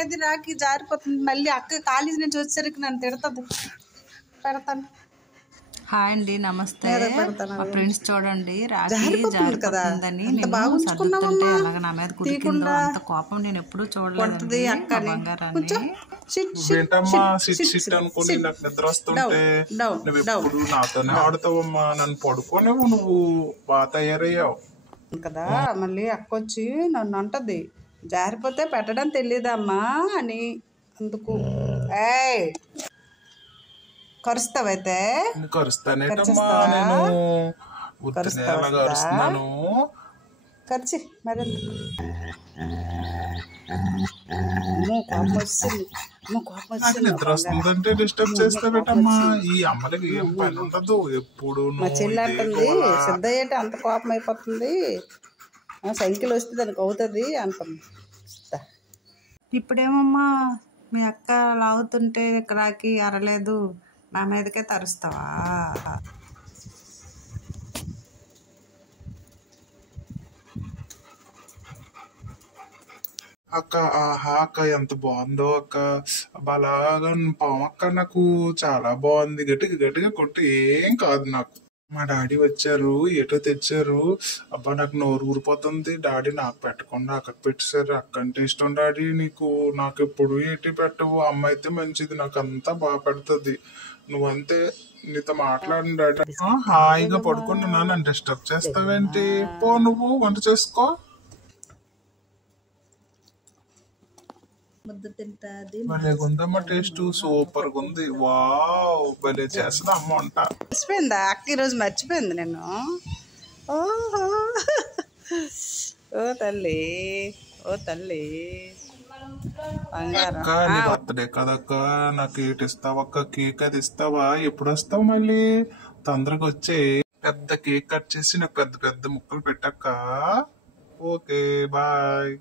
ఏది రాకి జారిపోతుంది. మళ్ళీ అక్క కాలేజీ నుంచి వచ్చేసరికి నన్ను తిడుతుంది. పెడతాను. హాయ్ అండి, నమస్తే. మా ఫ్రెండ్స్ చూడండి, రాఖీ జారిపోతుందని నేను సర్దుతుంటే అలాగ నా మీద కురికిందో. అంత కోపం నేను ఎప్పుడూ చూడలేదు. ఏంటమ్మా సిట్ అనుకుని నాకు నిద్ర వస్తుంటే నువ్వు ఎప్పుడు నాతోనే ఆడుతావమ్మా. నన్ను పడుకోనేవు, నువ్వు బాగా తయారయ్యావు కదా. మళ్ళీ అక్క వచ్చి నన్ను అంటది, జారిపోతే పెట్టడం తెలియదమ్మా అని. అందుకు కరుస్తావైతే కరుస్తానేటమ్మా. నేను కరుస్తున్నాను. ఖర్చు మరి నిద్ర వస్తుందంటే డిస్టర్బ్ చేస్తావేటమ్మా. ఈ అమ్మలకి ఏం పని ఉండదు. ఎప్పుడు మా చెల్లి అంటుంది, సిద్ధయ్యేట అంత కోపం అయిపోతుంది, సైకిల్ వస్తే దానికి అవుతుంది అంటుంది. ఇప్పుడేమమ్మా మీ అక్క లాగుతుంటే రాకి అరలేదు, నా మీదకే తరుస్తావా? అక్క ఆహా అక్క ఎంత బాగుందో అక్క. బలాగా పామక్క నాకు చాలా బాగుంది. గట్టిగా గట్టిగా కొట్టి ఏం కాదు నాకు. మా డాడీ వచ్చారు, ఏటో తెచ్చారు. అబ్బా నాకు నోరు ఊరిపోతుంది. డాడీ నాకు పెట్టకుండా అక్కకు పెట్టేశారు. అక్క అంటే ఇష్టం డాడీ నీకు. నాకు ఎప్పుడు ఏటి పెట్టవు. అమ్మ అయితే మంచిది, నాకు అంతా బాగా పెడుతుంది. నువ్వంతే, నీతో మాట్లాడిన డాడీ. హాయిగా పడుకున్నా, నన్ను డిస్టర్బ్ చేస్తావేంటి? పో నువ్వు వంట చేసుకో. భలే ఉందమ్మా, టేస్ట్ సూపర్ గా ఉంది. వావ్, భలే చేస్తుంది అమ్మ వంట. మర్చిపోయిందా అక్క ఈరోజు? మర్చిపోయింది నేను. ఓహో, ఓ తల్లి, ఓ తల్లి అక్క నీ బర్త్డే కదక్క, నాకు కేక్ ఇస్తావా అక్క? కేక్ అది ఇస్తావా? ఎప్పుడు వస్తావు మళ్ళీ? తొందరగా వచ్చే. పెద్ద కేక్ కట్ చేసి నాకు పెద్ద పెద్ద ముక్కలు పెట్టక్క. Okay bye.